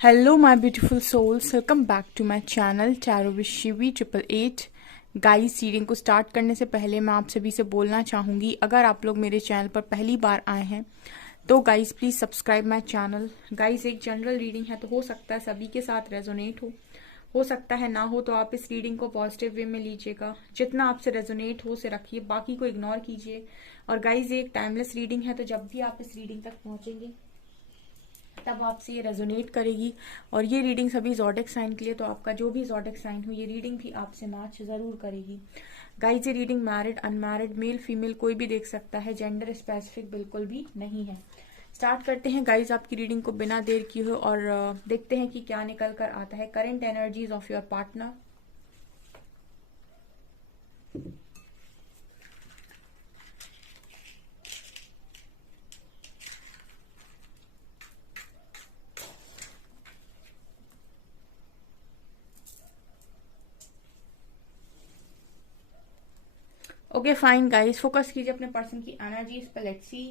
Hello my beautiful souls, welcome back to my channel tarot with Shivi 888। Guys, reading को start करने से पहले मैं आप सभी से बोलना चाहूँगी, अगर आप लोग मेरे चैनल पर पहली बार आए हैं तो guys please subscribe my channel. Guys, एक जनरल रीडिंग है तो हो सकता है सभी के साथ रेजोनेट हो सकता है ना हो, तो आप इस रीडिंग को पॉजिटिव वे में लीजिएगा। जितना आपसे रेजोनेट हो उसे रखिए, बाकी को इग्नोर कीजिए। और गाइस, ये एक टाइमलेस रीडिंग है, तो जब भी आप इस रीडिंग तक पहुंचेंगे तब आपसे ये रेजोनेट करेगी। और ये रीडिंग सभी ज़ोडिक साइन के लिए, तो आपका जो भी ज़ोडिक साइन हो ये रीडिंग भी आपसे मैच ज़रूर करेगी। गाइस, ये reading married unmarried male female कोई भी देख सकता है, जेंडर स्पेसिफिक बिल्कुल भी नहीं है। स्टार्ट करते हैं गाइस आपकी रीडिंग को बिना देर किए हुए, और देखते हैं कि क्या निकल कर आता है। Current energies of your partner. Okay fine guys, focus कीजिए अपने पर्सन की एनर्जीज पे। Let's see.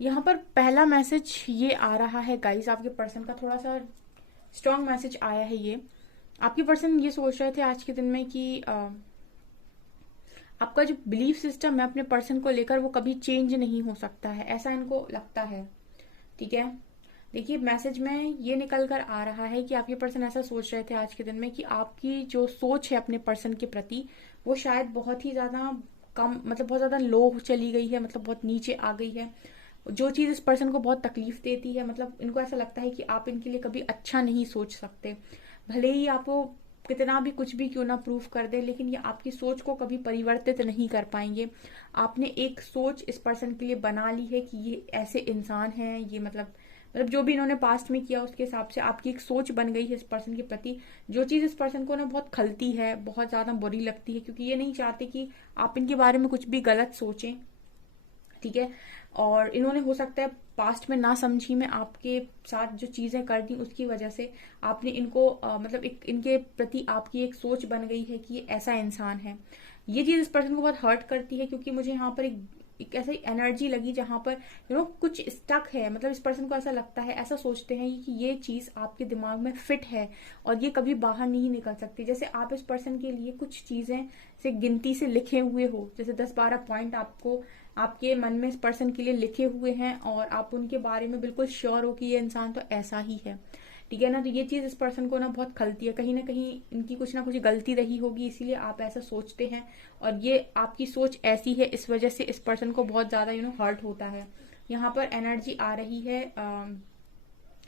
यहाँ पर पहला मैसेज ये आ रहा है गाइस, आपके पर्सन का थोड़ा सा स्ट्रॉन्ग मैसेज आया है। ये आपके पर्सन ये सोच रहे थे आज के दिन में कि आपका जो बिलीफ सिस्टम है अपने पर्सन को लेकर वो कभी चेंज नहीं हो सकता है, ऐसा इनको लगता है। ठीक है, देखिए मैसेज में ये निकल कर आ रहा है कि आपके पर्सन ऐसा सोच रहे थे आज के दिन में कि आपकी जो सोच है अपने पर्सन के प्रति वो शायद बहुत ही ज्यादा कम, मतलब बहुत ज्यादा लो चली गई है, मतलब बहुत नीचे आ गई है। जो चीज इस पर्सन को बहुत तकलीफ देती है, मतलब इनको ऐसा लगता है कि आप इनके लिए कभी अच्छा नहीं सोच सकते। भले ही आपको कितना भी कुछ भी क्यों ना प्रूफ कर दे, लेकिन ये आपकी सोच को कभी परिवर्तित नहीं कर पाएंगे। आपने एक सोच इस पर्सन के लिए बना ली है कि ये ऐसे इंसान है, ये मतलब जो भी इन्होंने पास्ट में किया उसके हिसाब से आपकी एक सोच बन गई है इस पर्सन के प्रति। जो चीज इस पर्सन को ना बहुत खलती है, बहुत ज्यादा बुरी लगती है, क्योंकि ये नहीं चाहते कि आप इनके बारे में कुछ भी गलत सोचें। ठीक है, और इन्होंने हो सकता है पास्ट में ना समझी में आपके साथ जो चीजें कर दी उसकी वजह से आपने इनको मतलब एक इनके प्रति आपकी एक सोच बन गई है कि ये ऐसा इंसान है। ये चीज इस पर्सन को बहुत हर्ट करती है, क्योंकि मुझे यहाँ पर एक ऐसी एनर्जी लगी जहां पर कुछ स्टक है। मतलब इस पर्सन को ऐसा लगता है, ऐसा सोचते हैं कि ये चीज आपके दिमाग में फिट है और ये कभी बाहर नहीं निकल सकती। जैसे आप इस पर्सन के लिए कुछ चीजें से गिनती से लिखे हुए हो, जैसे 10-12 पॉइंट आपको आपके मन में इस पर्सन के लिए लिखे हुए हैं और आप उनके बारे में बिल्कुल श्योर हो कि ये इंसान तो ऐसा ही है। ठीक है ना, तो ये चीज इस पर्सन को ना बहुत खलती है, कहीं ना कहीं इनकी कुछ ना कुछ गलती रही होगी, इसीलिए आप ऐसा सोचते हैं। और ये आपकी सोच ऐसी है, इस वजह से इस पर्सन को बहुत ज्यादा हर्ट होता है। यहाँ पर एनर्जी आ रही है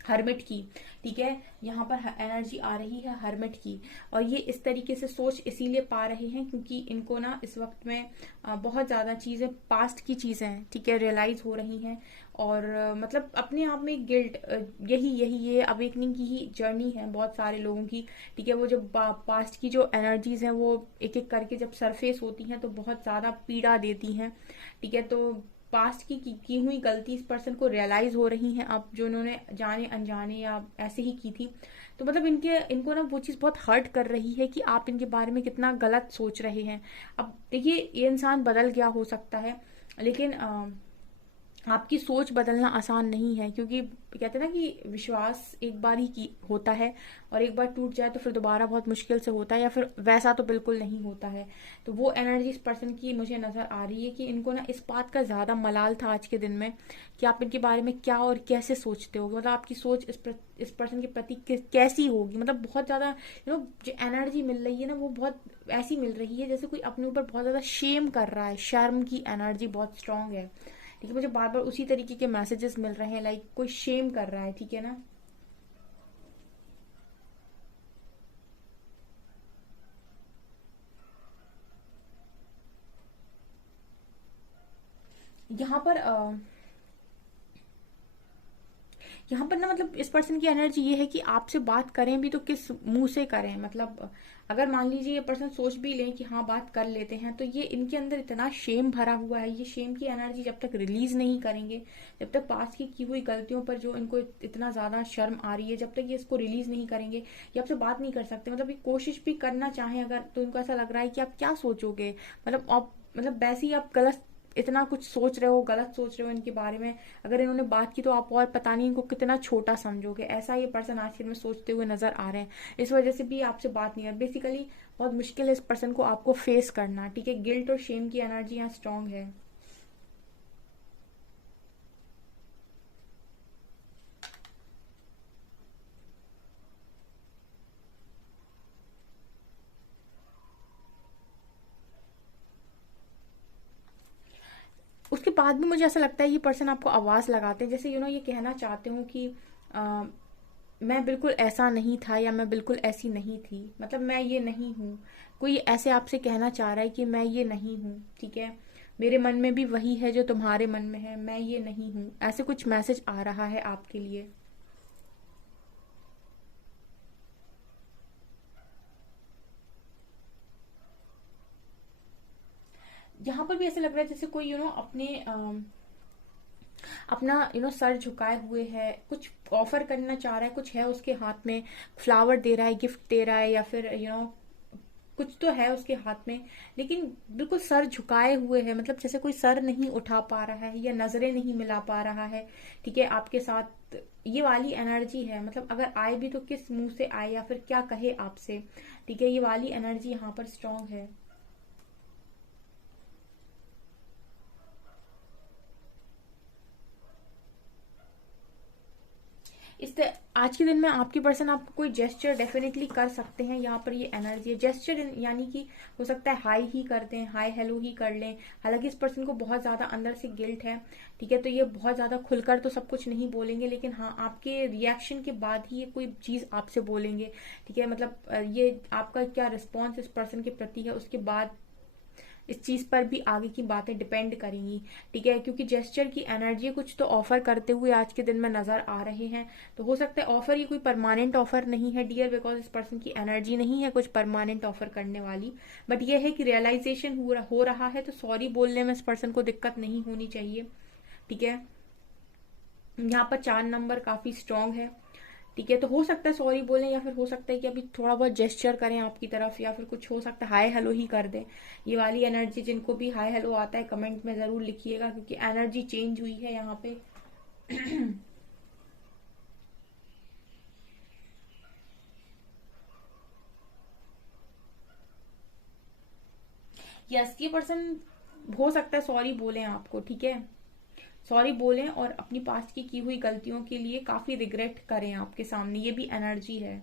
हर्मिट की। ठीक है, यहाँ पर एनर्जी आ रही है हर्मिट की। और ये इस तरीके से सोच इसीलिए पा रहे हैं क्योंकि इनको ना इस वक्त में बहुत ज्यादा चीजें, पास्ट की चीजें, ठीक है, रियलाइज हो रही हैं। और मतलब अपने आप में गिल्ट, यही यही ये अवेकनिंग की ही जर्नी है बहुत सारे लोगों की। ठीक है, वो जब पास्ट की जो एनर्जीज हैं वो एक एक करके जब सरफेस होती हैं तो बहुत ज्यादा पीड़ा देती हैं। ठीक है, तो पास्ट की हुई गलती इस पर्सन को रियलाइज हो रही हैं अब, जो इन्होंने जाने अनजाने या ऐसे ही की थी। तो मतलब इनको ना वो चीज़ बहुत हर्ट कर रही है कि आप इनके बारे में कितना गलत सोच रहे हैं। अब देखिए, ये इंसान बदल गया हो सकता है, लेकिन आपकी सोच बदलना आसान नहीं है, क्योंकि कहते हैं ना कि विश्वास एक बार ही की होता है और एक बार टूट जाए तो फिर दोबारा बहुत मुश्किल से होता है, या फिर वैसा तो बिल्कुल नहीं होता है। तो वो एनर्जी इस पर्सन की मुझे नजर आ रही है कि इनको ना इस बात का ज्यादा मलाल था आज के दिन में कि आप इनके बारे में क्या और कैसे सोचते हो, मतलब आपकी सोच इस पर्सन के प्रति कैसी होगी। मतलब बहुत ज्यादा जो एनर्जी मिल रही है ना वो बहुत ऐसी मिल रही है जैसे कोई अपने ऊपर बहुत ज्यादा शेम कर रहा है, शर्म की एनर्जी बहुत स्ट्रांग है। ठीक है, मुझे बार बार उसी तरीके के मैसेजेस मिल रहे हैं, लाइक कोई शेम कर रहा है। ठीक है ना, यहाँ पर यहाँ पर ना मतलब इस पर्सन की एनर्जी ये है कि आपसे बात करें भी तो किस मुंह से करें, मतलब अगर मान लीजिए ये पर्सन सोच भी लें कि हाँ बात कर लेते हैं, तो ये इनके अंदर इतना शेम भरा हुआ है, ये शेम की एनर्जी जब तक रिलीज नहीं करेंगे, जब तक पास्ट की हुई गलतियों पर जो इनको इतना ज्यादा शर्म आ रही है, जब तक ये इसको रिलीज नहीं करेंगे, ये आपसे बात नहीं कर सकते। मतलब ये कोशिश भी करना चाहें अगर, तो इनको ऐसा लग रहा है कि आप क्या सोचोगे, मतलब आप मतलब वैसे ही आप गलत इतना कुछ सोच रहे हो, गलत सोच रहे हो इनके बारे में। अगर इन्होंने बात की तो आप और पता नहीं इनको कितना छोटा समझोगे, ऐसा ये पर्सन आज के दिन में सोचते हुए नजर आ रहे हैं। इस वजह से भी आपसे बात नहीं है। बेसिकली बहुत मुश्किल है इस पर्सन को आपको फेस करना, ठीक है। गिल्ट और शेम की एनर्जी यहाँ स्ट्रांग है। उसके बाद भी मुझे ऐसा लगता है ये पर्सन आपको आवाज लगाते हैं, जैसे ये कहना चाहते हो कि आ, मैं बिल्कुल ऐसा नहीं था, या मैं बिल्कुल ऐसी नहीं थी, मतलब मैं ये नहीं हूँ। कोई ऐसे आपसे कहना चाह रहा है कि मैं ये नहीं हूँ, ठीक है। मेरे मन में भी वही है जो तुम्हारे मन में है, मैं ये नहीं हूँ, ऐसे कुछ मैसेज आ रहा है आपके लिए। यहाँ पर भी ऐसे लग रहा है जैसे कोई अपने अपना सर झुकाए हुए है, कुछ ऑफर करना चाह रहा है, कुछ है उसके हाथ में, फ्लावर दे रहा है, गिफ्ट दे रहा है, या फिर कुछ तो है उसके हाथ में, लेकिन बिल्कुल सर झुकाए हुए है, मतलब जैसे कोई सर नहीं उठा पा रहा है या नजरें नहीं मिला पा रहा है, ठीक है, आपके साथ। ये वाली एनर्जी है, मतलब अगर आए भी तो किस मुंह से आए या फिर क्या कहे आपसे, ठीक है। ये वाली एनर्जी यहाँ पर स्ट्रांग है। आज के दिन में आपकी पर्सन आपको कोई जेस्चर डेफिनेटली कर सकते हैं। यहाँ पर ये एनर्जी है जेस्चर, यानी कि हो सकता है हाई ही कर दें, हाई हेलो ही कर लें। हालांकि इस पर्सन को बहुत ज्यादा अंदर से गिल्ट है, ठीक है, तो ये बहुत ज्यादा खुलकर तो सब कुछ नहीं बोलेंगे, लेकिन हाँ आपके रिएक्शन के बाद ही ये कोई चीज आपसे बोलेंगे, ठीक है। मतलब ये आपका क्या रिस्पॉन्स इस पर्सन के प्रति है, उसके बाद इस चीज पर भी आगे की बातें डिपेंड करेंगी, ठीक है। क्योंकि जेस्चर की एनर्जी कुछ तो ऑफर करते हुए आज के दिन में नजर आ रहे हैं, तो हो सकता है ऑफर ये कोई परमानेंट ऑफर नहीं है डियर, बिकॉज इस पर्सन की एनर्जी नहीं है कुछ परमानेंट ऑफर करने वाली। बट ये है कि रियलाइजेशन हो रहा है, तो सॉरी बोलने में इस पर्सन को दिक्कत नहीं होनी चाहिए, ठीक है। यहाँ पर 4 नंबर काफी स्ट्रांग है, ठीक है। तो हो सकता है सॉरी बोलें, या फिर हो सकता है कि अभी थोड़ा बहुत जेस्चर करें आपकी तरफ, या फिर कुछ हो सकता है हाय हेलो ही कर दें। ये वाली एनर्जी जिनको भी हाय हेलो आता है कमेंट में जरूर लिखिएगा, क्योंकि एनर्जी चेंज हुई है यहाँ पे। यस, ये पर्सन हो सकता है सॉरी बोलें आपको, ठीक है। सॉरी बोलें और अपनी पास्ट की हुई गलतियों के लिए काफी रिग्रेट करें आपके सामने, ये भी एनर्जी है।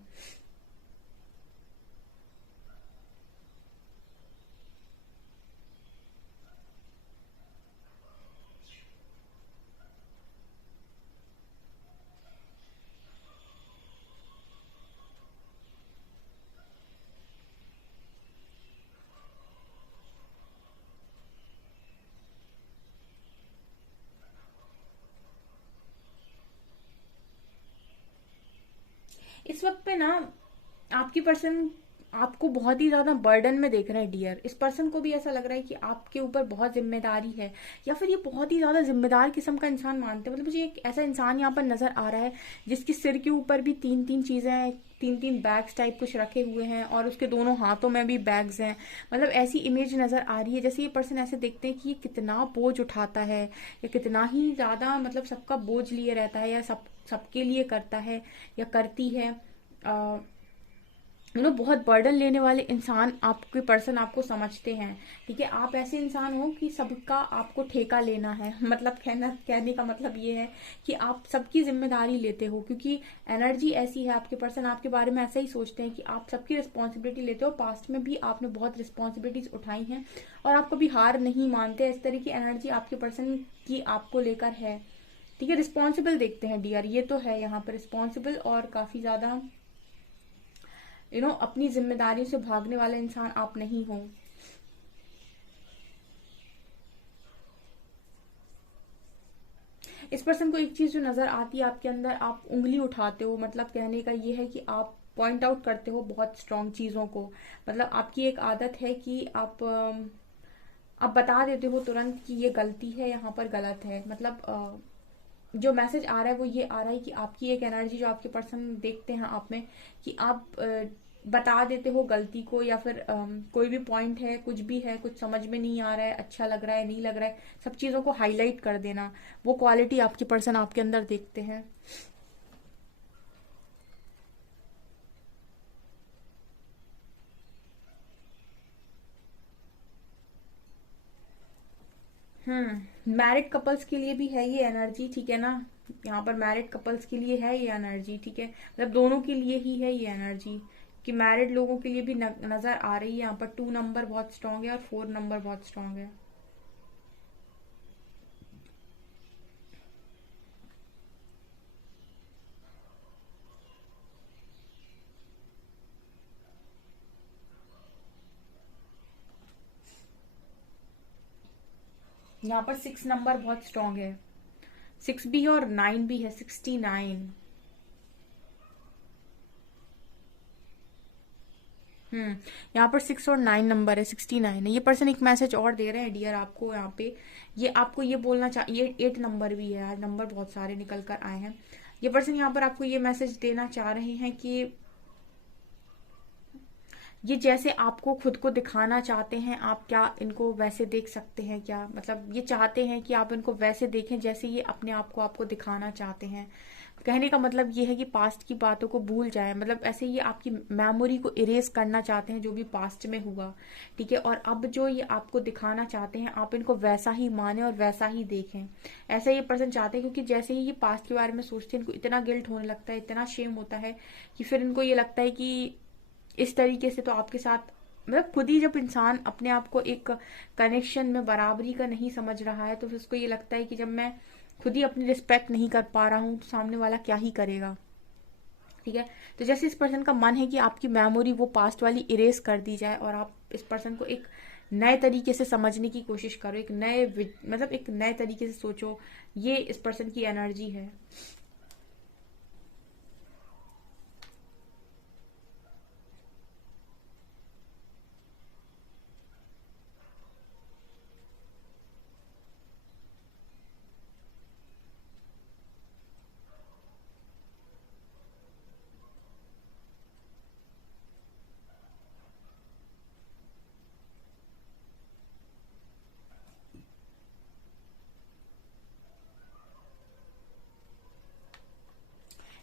इस वक्त पे ना आपकी पर्सन आपको बहुत ही ज्यादा बर्डन में देख रहे हैं डियर। इस पर्सन को भी ऐसा लग रहा है कि आपके ऊपर बहुत जिम्मेदारी है, या फिर ये बहुत ही ज्यादा जिम्मेदार किस्म का इंसान मानते हैं। मतलब मुझे एक ऐसा इंसान यहाँ पर नजर आ रहा है जिसके सिर के ऊपर भी 3-3 चीजें, 3-3 बैग्स टाइप कुछ रखे हुए हैं, और उसके दोनों हाथों में भी बैग्स हैं। मतलब ऐसी इमेज नजर आ रही है जैसे ये पर्सन ऐसे देखते हैं कि ये कितना बोझ उठाता है, या कितना ही ज्यादा मतलब सबका बोझ लिए रहता है, या सबके लिए करता है या करती है। बहुत बर्डन लेने वाले इंसान आपके पर्सन आपको समझते हैं, ठीक है। आप ऐसे इंसान हो कि सबका आपको ठेका लेना है। मतलब कहने का मतलब ये है कि आप सबकी जिम्मेदारी लेते हो, क्योंकि एनर्जी ऐसी है, आपके पर्सन आपके बारे में ऐसा ही सोचते हैं कि आप सबकी रिस्पॉन्सिबिलिटी लेते हो। पास्ट में भी आपने बहुत रिस्पॉन्सिबिलिटीज उठाई हैं और आप कभी हार नहीं मानते। इस तरह की एनर्जी आपके पर्सन की आपको लेकर है, ठीक है। रिस्पॉन्सिबल देखते हैं डियर, ये तो है यहाँ पर रिस्पॉन्सिबल, और काफी ज्यादा अपनी जिम्मेदारियों से भागने वाला इंसान आप नहीं हो। इस पर्सन को एक चीज जो नजर आती है आपके अंदर, आप उंगली उठाते हो, मतलब कहने का ये है कि आप पॉइंट आउट करते हो बहुत स्ट्रांग चीजों को। मतलब आपकी एक आदत है कि आप बता देते हो तुरंत कि ये गलती है, यहाँ पर गलत है। मतलब जो मैसेज आ रहा है वो ये आ रहा है कि आपकी एक एनर्जी जो आपके पर्सन देखते हैं आप में, कि आप बता देते हो गलती को, या फिर कोई भी पॉइंट है, कुछ भी है, कुछ समझ में नहीं आ रहा है, अच्छा लग रहा है, नहीं लग रहा है, सब चीज़ों को हाईलाइट कर देना, वो क्वालिटी आपके पर्सन आपके अंदर देखते हैं। मैरिड कपल्स के लिए भी है ये एनर्जी, ठीक है ना। यहाँ पर मैरिड कपल्स के लिए है ये एनर्जी, ठीक है, मतलब दोनों के लिए ही है ये एनर्जी, कि मैरिड लोगों के लिए भी नजर आ रही है। यहाँ पर 2 नंबर बहुत स्ट्रांग है और 4 नंबर बहुत स्ट्रांग है। यहाँ पर 6 नंबर बहुत स्ट्रांग है, 6 भी है और 9 भी है, 69। यहाँ पर 6 और 9 नंबर है, 69 है। ये पर्सन एक मैसेज और दे रहे हैं डियर आपको यहाँ पे, ये आपको ये बोलना चाहिए, 8 नंबर भी है, आज नंबर बहुत सारे निकल कर आए हैं। ये पर्सन यहाँ पर आपको ये मैसेज देना चाह रहे हैं कि ये जैसे आपको खुद को दिखाना चाहते हैं, आप क्या इनको वैसे देख सकते हैं क्या? मतलब ये चाहते हैं कि आप इनको वैसे देखें जैसे ये अपने आप को आपको दिखाना चाहते हैं। कहने का मतलब ये है कि पास्ट की बातों को भूल जाएं, मतलब ऐसे ये आपकी मेमोरी को इरेज करना चाहते हैं जो भी पास्ट में हुआ, ठीक है। और अब जो ये आपको दिखाना चाहते हैं, आप इनको वैसा ही माने और वैसा ही देखें, ऐसा ये पर्सन चाहते हैं। क्योंकि जैसे ही ये पास्ट के बारे में सोचते हैं, इनको इतना गिल्ट होने लगता है, इतना शेम होता है, कि फिर इनको ये लगता है कि इस तरीके से तो आपके साथ, मतलब खुद ही जब इंसान अपने आप को एक कनेक्शन में बराबरी का नहीं समझ रहा है, तो फिर उसको ये लगता है कि जब मैं खुद ही अपनी रिस्पेक्ट नहीं कर पा रहा हूँ तो सामने वाला क्या ही करेगा, ठीक है। तो जैसे इस पर्सन का मन है कि आपकी मेमोरी वो पास्ट वाली इरेज कर दी जाए, और आप इस पर्सन को एक नए तरीके से समझने की कोशिश करो, एक नए मतलब एक नए तरीके से सोचो, ये इस पर्सन की एनर्जी है।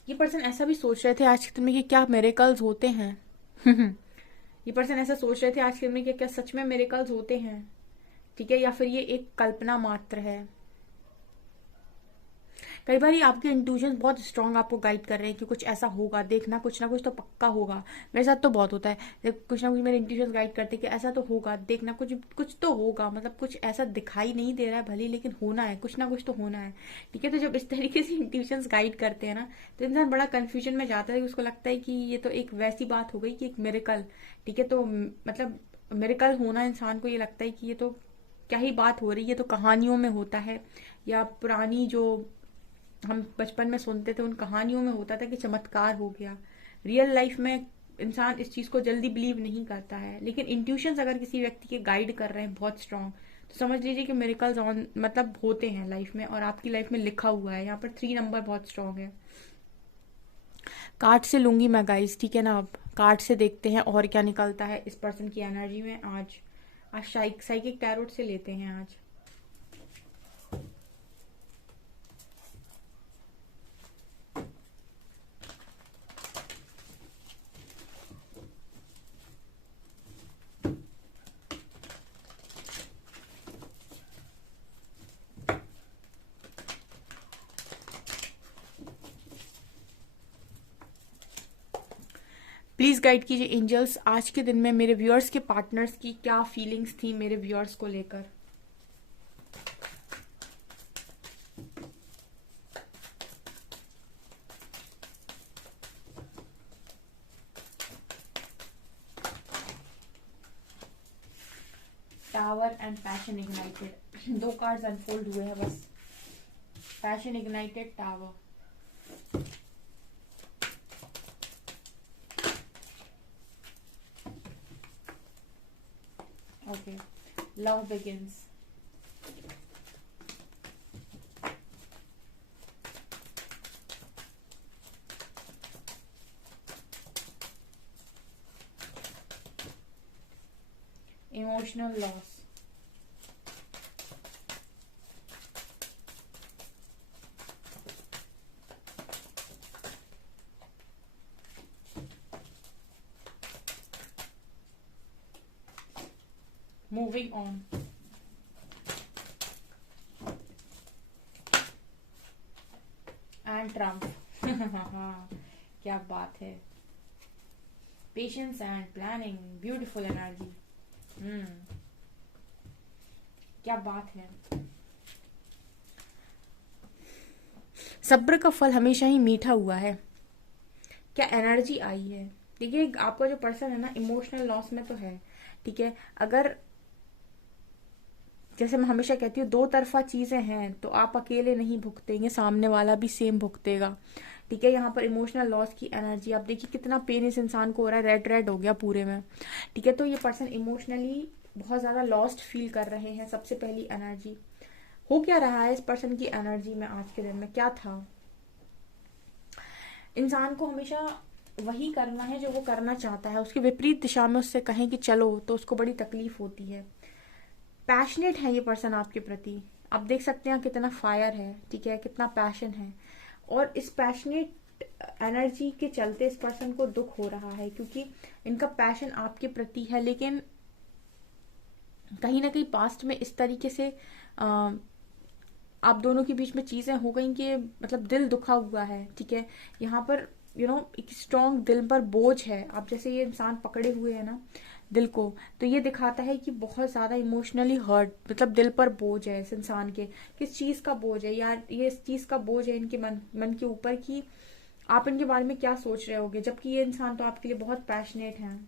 ये पर्सन ऐसा भी सोच रहे थे आज के दिन में कि क्या मेरेकल्स होते हैं। ये पर्सन ऐसा सोच रहे थे आज के दिन में कि क्या सच में मेरेकल्स होते हैं, ठीक है, या फिर ये एक कल्पना मात्र है। कई बार आपके इंट्यूशन बहुत स्ट्रांग आपको गाइड कर रहे हैं कि कुछ ऐसा होगा, देखना कुछ ना कुछ तो पक्का होगा। मेरे साथ तो बहुत होता है, कुछ ना कुछ मेरे इंट्यूशन गाइड करते हैं कि ऐसा तो होगा, देखना कुछ कुछ तो होगा, मतलब कुछ ऐसा दिखाई नहीं दे रहा है भले, लेकिन होना है, कुछ ना कुछ तो होना है, ठीक है। तो जब इस तरीके से इंट्यूशन गाइड करते हैं ना, तो इंसान बड़ा कंफ्यूजन में जाता है, उसको लगता है कि ये तो एक वैसी बात हो गई कि एक मिरेकल, ठीक है। तो मतलब मिरेकल होना, इंसान को ये लगता है कि ये तो क्या ही बात हो रही है, तो कहानियों में होता है, या पुरानी जो हम बचपन में सुनते थे उन कहानियों में होता था कि चमत्कार हो गया। रियल लाइफ में इंसान इस चीज को जल्दी बिलीव नहीं करता है, लेकिन इंट्यूशंस अगर किसी व्यक्ति के गाइड कर रहे हैं बहुत स्ट्रांग, तो समझ लीजिए कि मिरेकल्स ऑन मतलब होते हैं लाइफ में, और आपकी लाइफ में लिखा हुआ है। यहाँ पर 3 नंबर बहुत स्ट्रांग है। कार्ड से लूंगी मैं गाइस, ठीक है ना। अब कार्ड से देखते हैं और क्या निकलता है इस पर्सन की एनर्जी में आज। आज साइकिक टैरोट से लेते हैं आज। प्लीज गाइड कीजिए एंजल्स, आज के दिन में मेरे व्यूअर्स के पार्टनर्स की क्या फीलिंग्स थी मेरे व्यूअर्स को लेकर। Tower and passion ignited, 2 cards unfold हुए हैं बस। Passion ignited tower. Okay, love begins. Emotional loss. Moving on. And Trump. क्या बात है। Patience and planning, beautiful energy. क्या बात है। सब्र का फल हमेशा ही मीठा हुआ है। क्या एनर्जी आई है। देखिए आपका जो पर्सन है ना, इमोशनल लॉस में तो है, ठीक है। अगर जैसे मैं हमेशा कहती हूँ, दो तरफा चीजें हैं, तो आप अकेले नहीं भुगतेंगे, सामने वाला भी सेम भुगतेगा, ठीक है। यहाँ पर इमोशनल लॉस की एनर्जी, आप देखिए कितना पेन इस इंसान को हो रहा है, रेड रेड हो गया पूरे में, ठीक है। तो ये पर्सन इमोशनली बहुत ज्यादा लॉस्ट फील कर रहे हैं। सबसे पहली एनर्जी हो क्या रहा है इस पर्सन की एनर्जी में आज के दिन में, क्या था। इंसान को हमेशा वही करना है जो वो करना चाहता है, उसकी विपरीत दिशा में उससे कहें कि चलो तो उसको बड़ी तकलीफ होती है। पैशनेट है ये पर्सन आपके प्रति, आप देख सकते हैं कितना फायर है, ठीक है, कितना पैशन है। और इस पैशनेट एनर्जी के चलते इस पर्सन को दुख हो रहा है, क्योंकि इनका पैशन आपके प्रति है, लेकिन कहीं ना कहीं पास्ट में इस तरीके से आप दोनों के बीच में चीजें हो गई कि मतलब दिल दुखा हुआ है, ठीक है। यहाँ पर एक स्ट्रॉन्ग दिल पर बोझ है। आप जैसे ये इंसान पकड़े हुए है ना दिल को, तो ये दिखाता है कि बहुत ज्यादा इमोशनली हर्ट, मतलब दिल पर बोझ है इस इंसान के। किस चीज का बोझ है यार, ये इस चीज का बोझ है इनके मन के ऊपर कि आप इनके बारे में क्या सोच रहे होगे, जबकि ये इंसान तो आपके लिए बहुत पैशनेट है,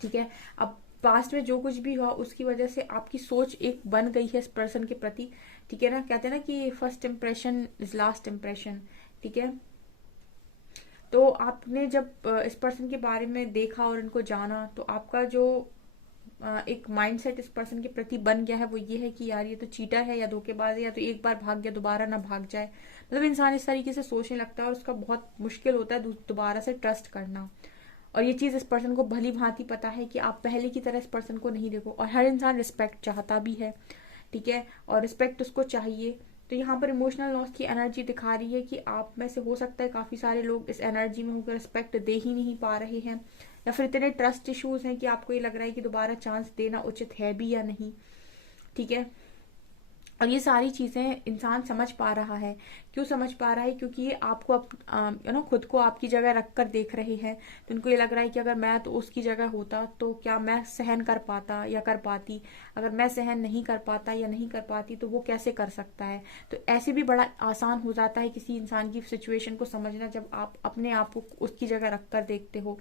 ठीक है। अब पास्ट में जो कुछ भी हुआ उसकी वजह से आपकी सोच एक बन गई है इस पर्सन के प्रति, ठीक है ना। कहते हैं ना कि first impression is last impression, ठीक है। तो आपने जब इस पर्सन के बारे में देखा और इनको जाना, तो आपका जो एक माइंडसेट इस पर्सन के प्रति बन गया है वो ये है कि यार ये तो चीटर है या धोखेबाज है, या तो एक बार भाग गया दोबारा ना भाग जाए। मतलब इंसान इस तरीके से सोचने लगता है और उसका बहुत मुश्किल होता है दोबारा से ट्रस्ट करना। और ये चीज इस पर्सन को भली भांति पता है कि आप पहले की तरह इस पर्सन को नहीं देखो। और हर इंसान रिस्पेक्ट चाहता भी है, ठीक है, और रिस्पेक्ट उसको चाहिए। तो यहाँ पर इमोशनल लॉस की एनर्जी दिखा रही है कि आप में से हो सकता है काफी सारे लोग इस एनर्जी में होकर रिस्पेक्ट दे ही नहीं पा रहे हैं, या फिर इतने ट्रस्ट इश्यूज हैं कि आपको ये लग रहा है कि दोबारा चांस देना उचित है भी या नहीं, ठीक है। और ये सारी चीजें इंसान समझ पा रहा है। क्यों समझ पा रहा है, क्योंकि ये आपको खुद को आपकी जगह रख कर देख रहे हैं। तो इनको ये लग रहा है कि अगर मैं तो उसकी जगह होता तो क्या मैं सहन कर पाता या कर पाती, अगर मैं सहन नहीं कर पाता या नहीं कर पाती तो वो कैसे कर सकता है। तो ऐसे भी बड़ा आसान हो जाता है किसी इंसान की सिचुएशन को समझना, जब आप अपने आप को उसकी जगह रख कर देखते हो।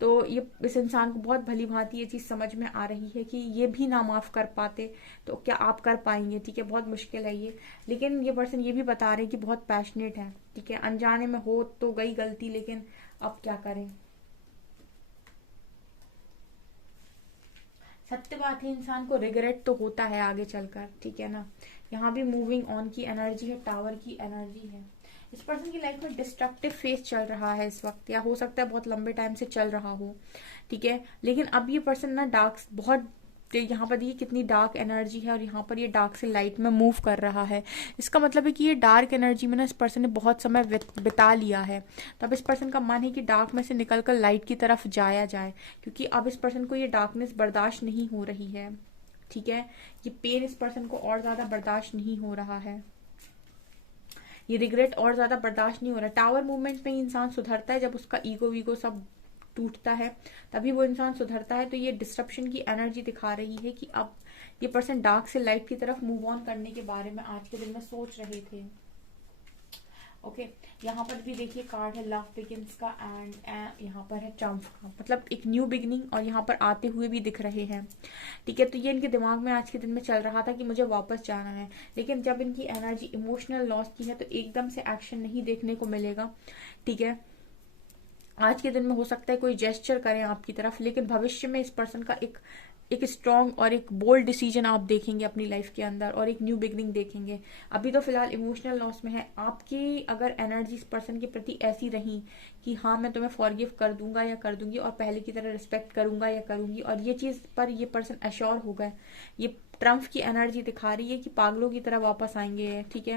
तो ये इस इंसान को बहुत भली भांति ये चीज समझ में आ रही है कि ये भी ना माफ कर पाते तो क्या आप कर पाएंगे, ठीक है। बहुत मुश्किल है ये, लेकिन ये पर्सन ये भी बता रहे हैं कि बहुत पैशनेट है, ठीक है। अनजाने में हो तो गई गलती, लेकिन अब क्या करें। सत्य बात है, इंसान को रिग्रेट तो होता है आगे चलकर, ठीक है ना। यहाँ भी मूविंग ऑन की एनर्जी है, टावर की एनर्जी है। इस पर्सन की लाइफ में डिस्ट्रक्टिव फेज चल रहा है इस वक्त, या हो सकता है बहुत लंबे टाइम से चल रहा हो, ठीक है। लेकिन अब ये पर्सन ना डार्क बहुत, यहाँ पर देखिए कितनी डार्क एनर्जी है, और यहाँ पर ये डार्क से लाइट में मूव कर रहा है। इसका मतलब है कि ये डार्क एनर्जी में ना इस पर्सन ने बहुत समय बिता लिया है। तो अब इस पर्सन का मन है कि डार्क में से निकलकर लाइट की तरफ जाया जाए, क्योंकि अब इस पर्सन को ये डार्कनेस बर्दाश्त नहीं हो रही है, ठीक है। ये पेन इस पर्सन को और ज्यादा बर्दाश्त नहीं हो रहा है, ये रिग्रेट और ज्यादा बर्दाश्त नहीं हो रहा। टावर मूवमेंट में इंसान सुधरता है जब उसका ईगो वीगो सब टूटता है, तभी वो इंसान सुधरता है। तो ये डिस्ट्रप्शन की एनर्जी दिखा रही है कि अब ये पर्सन डार्क से लाइट की तरफ मूव ऑन करने के बारे में आज के दिन में सोच रहे थे। ओके, यहाँ पर भी देखिए कार्ड है लव बिगिंस का एंड यहाँ पर है ट्रम्प का, मतलब एक न्यू बिगिनिंग और यहाँ पर आते हुए भी दिख रहे हैं। ठीक है, तो ये इनके दिमाग में आज के दिन में चल रहा था कि मुझे वापस जाना है, लेकिन जब इनकी एनर्जी इमोशनल लॉस की है तो एकदम से एक्शन नहीं देखने को मिलेगा। ठीक है, आज के दिन में हो सकता है कोई जेस्चर करें आपकी तरफ, लेकिन भविष्य में इस पर्सन का एक एक स्ट्रॉन्ग और एक बोल्ड डिसीजन आप देखेंगे अपनी लाइफ के अंदर और एक न्यू बिगनिंग देखेंगे। अभी तो फिलहाल इमोशनल लॉस में है। आपकी अगर एनर्जी इस पर्सन के प्रति ऐसी रही कि हाँ मैं तुम्हें फॉरगिव कर दूंगा या कर दूंगी और पहले की तरह रिस्पेक्ट करूंगा या करूंगी, और ये चीज पर ये पर्सन एश्योर हो गए, ये ट्रम्प की एनर्जी दिखा रही है कि पागलों की तरह वापस आएंगे। ठीक है,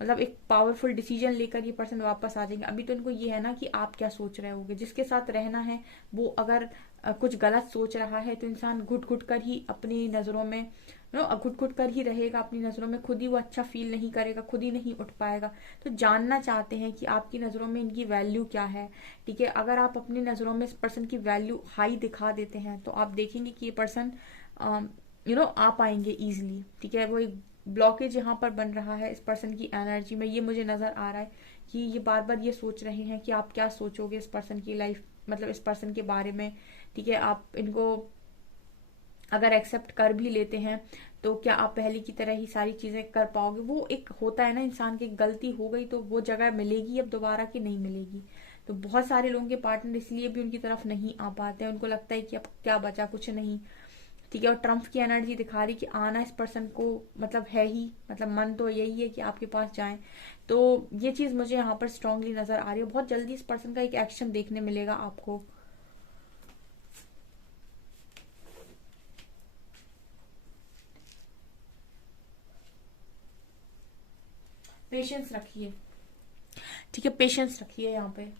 मतलब एक पावरफुल डिसीजन लेकर ये पर्सन वापस आ जाएंगे। अभी तो इनको ये है ना कि आप क्या सोच रहे होगे, जिसके साथ रहना है वो अगर कुछ गलत सोच रहा है तो इंसान घुट घुट कर ही अपनी नजरों में घुट घुट कर ही रहेगा अपनी नजरों में, खुद ही वो अच्छा फील नहीं करेगा, खुद ही नहीं उठ पाएगा। तो जानना चाहते हैं कि आपकी नजरों में इनकी वैल्यू क्या है। ठीक है, अगर आप अपनी नजरों में इस पर्सन की वैल्यू हाई दिखा देते हैं तो आप देखेंगे कि ये पर्सन आ पाएंगे इजिली। ठीक है, वो एक ब्लॉकेज यहाँ पर बन रहा है इस पर्सन की एनर्जी में, ये मुझे नजर आ रहा है कि ये बार बार ये सोच रहे हैं कि आप क्या सोचोगे इस पर्सन की लाइफ, मतलब इस पर्सन के बारे में। ठीक है, आप इनको अगर एक्सेप्ट कर भी लेते हैं तो क्या आप पहले की तरह ही सारी चीजें कर पाओगे। वो एक होता है ना इंसान की गलती हो गई तो वो जगह मिलेगी अब दोबारा कि नहीं मिलेगी। तो बहुत सारे लोगों के पार्टनर इसलिए भी उनकी तरफ नहीं आ पाते हैं, उनको लगता है कि अब क्या बचा, कुछ नहीं। ठीक है, और ट्रम्प की एनर्जी दिखा रही कि आना इस पर्सन को मतलब है ही, मतलब मन तो यही है कि आपके पास जाएं। तो ये चीज मुझे यहाँ पर स्ट्रांगली नजर आ रही है। बहुत जल्दी इस पर्सन का एक एक्शन देखने मिलेगा आपको। पेशेंस रखिए। ठीक है, पेशेंस रखिए यहाँ पे।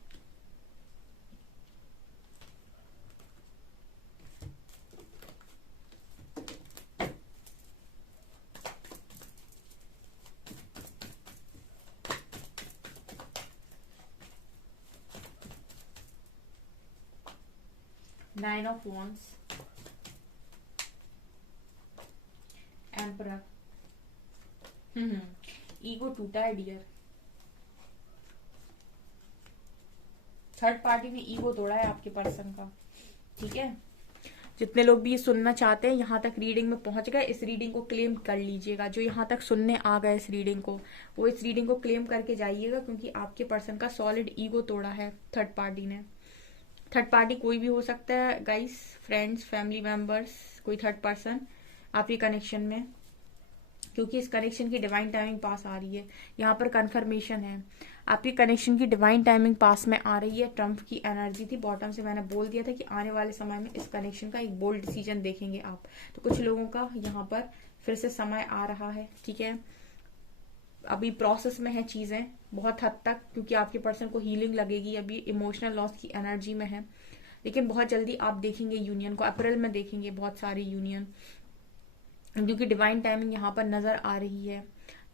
Nine of wands, emperor. Ego टूटा है डियर। थर्ड पार्टी ने ईगो तोड़ा है आपके पर्सन का। ठीक है, जितने लोग भी ये सुनना चाहते हैं यहाँ तक रीडिंग में पहुंच गए, इस रीडिंग को क्लेम कर लीजिएगा। जो यहाँ तक सुनने आ गए इस रीडिंग को, वो इस रीडिंग को क्लेम करके जाइएगा, क्योंकि आपके पर्सन का सॉलिड ईगो तोड़ा है थर्ड पार्टी ने। थर्ड पार्टी कोई भी हो सकता है गाइस, फ्रेंड्स, फैमिली मेंबर्स, कोई थर्ड पर्सन आपके कनेक्शन में, क्योंकि इस कनेक्शन की डिवाइन टाइमिंग पास आ रही है। यहाँ पर कंफर्मेशन है, आपकी कनेक्शन की डिवाइन टाइमिंग पास में आ रही है। ट्रम्प की एनर्जी थी, बॉटम से मैंने बोल दिया था कि आने वाले समय में इस कनेक्शन का एक बोल्ड डिसीजन देखेंगे आप। तो कुछ लोगों का यहाँ पर फिर से समय आ रहा है। ठीक है, अभी प्रोसेस में है चीजें बहुत हद तक, क्योंकि आपके पर्सन को हीलिंग लगेगी, अभी इमोशनल लॉस की एनर्जी में है, लेकिन बहुत जल्दी आप देखेंगे यूनियन को। अप्रैल में देखेंगे बहुत सारी यूनियन, क्योंकि डिवाइन टाइमिंग यहाँ पर नजर आ रही है।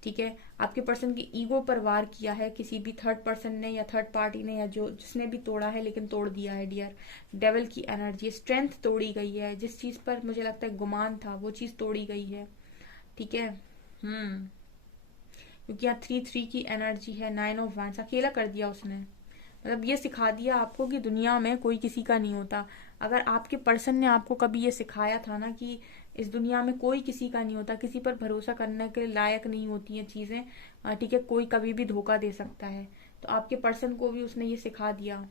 ठीक है, आपके पर्सन की ईगो पर वार किया है किसी भी थर्ड पर्सन ने या थर्ड पार्टी ने, या जो जिसने भी तोड़ा है, लेकिन तोड़ दिया है डियर। डेविल की एनर्जी, स्ट्रेंथ तोड़ी गई है, जिस चीज पर मुझे लगता है गुमान था वो चीज तोड़ी गई है। ठीक है, क्योंकि यहाँ 3-3 की एनर्जी है, 9 ऑफ वांड्स, अकेला कर दिया उसने। मतलब ये सिखा दिया आपको कि दुनिया में कोई किसी का नहीं होता। अगर आपके पर्सन ने आपको कभी ये सिखाया था ना कि इस दुनिया में कोई किसी का नहीं होता, किसी पर भरोसा करने के लायक नहीं होती हैं चीजें, ठीक है, कोई कभी भी धोखा दे सकता है, तो आपके पर्सन को भी उसने ये सिखा दिया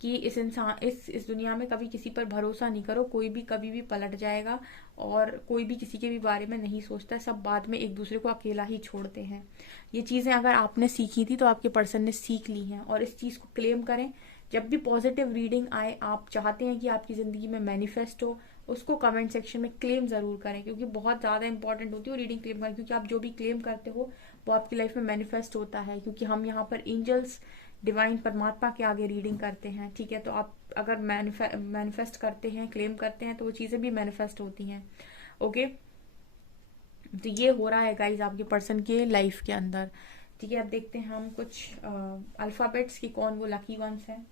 कि इस दुनिया में कभी किसी पर भरोसा नहीं करो, कोई भी कभी भी पलट जाएगा और कोई भी किसी के भी बारे में नहीं सोचता, सब बाद में एक दूसरे को अकेला ही छोड़ते हैं। ये चीजें अगर आपने सीखी थी तो आपके पर्सन ने सीख ली हैं, और इस चीज को क्लेम करें। जब भी पॉजिटिव रीडिंग आए, आप चाहते हैं कि आपकी जिंदगी में मैनिफेस्ट हो, उसको कमेंट सेक्शन में क्लेम जरूर करें, क्योंकि बहुत ज्यादा इंपॉर्टेंट होती है रीडिंग क्लेम करना, क्योंकि आप जो भी क्लेम करते हो वो आपकी लाइफ में मैनिफेस्ट होता है। क्योंकि हम यहाँ पर एंजल्स, डिवाइन परमात्मा के आगे रीडिंग करते हैं। ठीक है, तो आप अगर मैनिफेस्ट करते हैं, क्लेम करते हैं, तो वो चीजें भी मैनिफेस्ट होती हैं। ओके, तो ये हो रहा है गाइज आपके पर्सन के लाइफ के अंदर। ठीक है, अब देखते हैं हम कुछ अल्फाबेट्स की कौन वो लकी वंस हैं।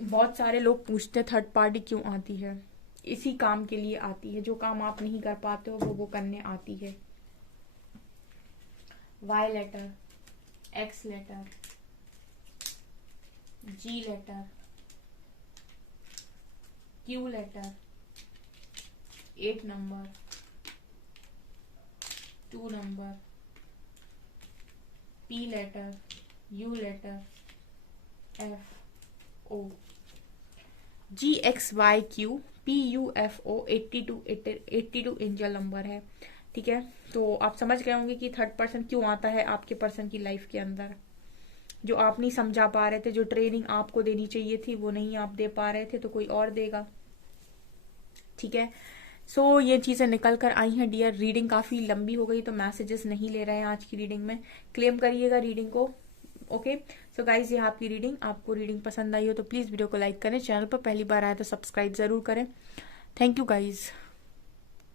बहुत सारे लोग पूछते हैं थर्ड पार्टी क्यों आती है। इसी काम के लिए आती है, जो काम आप नहीं कर पाते हो वो करने आती है। Y letter, X letter, G letter, Q letter, 8 number, 2 number, P letter, U letter, F O, G X Y Q P U F O 82 angel number है। ठीक है, तो आप समझ गए होंगे कि थर्ड पर्सन क्यों आता है आपके पर्सन की लाइफ के अंदर। जो आप नहीं समझा पा रहे थे, जो ट्रेनिंग आपको देनी चाहिए थी वो नहीं आप दे पा रहे थे, तो कोई और देगा। ठीक है, सो ये चीजें निकल कर आई हैं डियर। रीडिंग काफी लंबी हो गई तो मैसेजेस नहीं ले रहे हैं आज की रीडिंग में। क्लेम करिएगा रीडिंग को। ओके, सो गाइज ये आपकी रीडिंग। आपको रीडिंग पसंद आई हो तो प्लीज वीडियो को लाइक करें, चैनल पर पहली बार आए तो सब्सक्राइब जरूर करें। Thank you guys.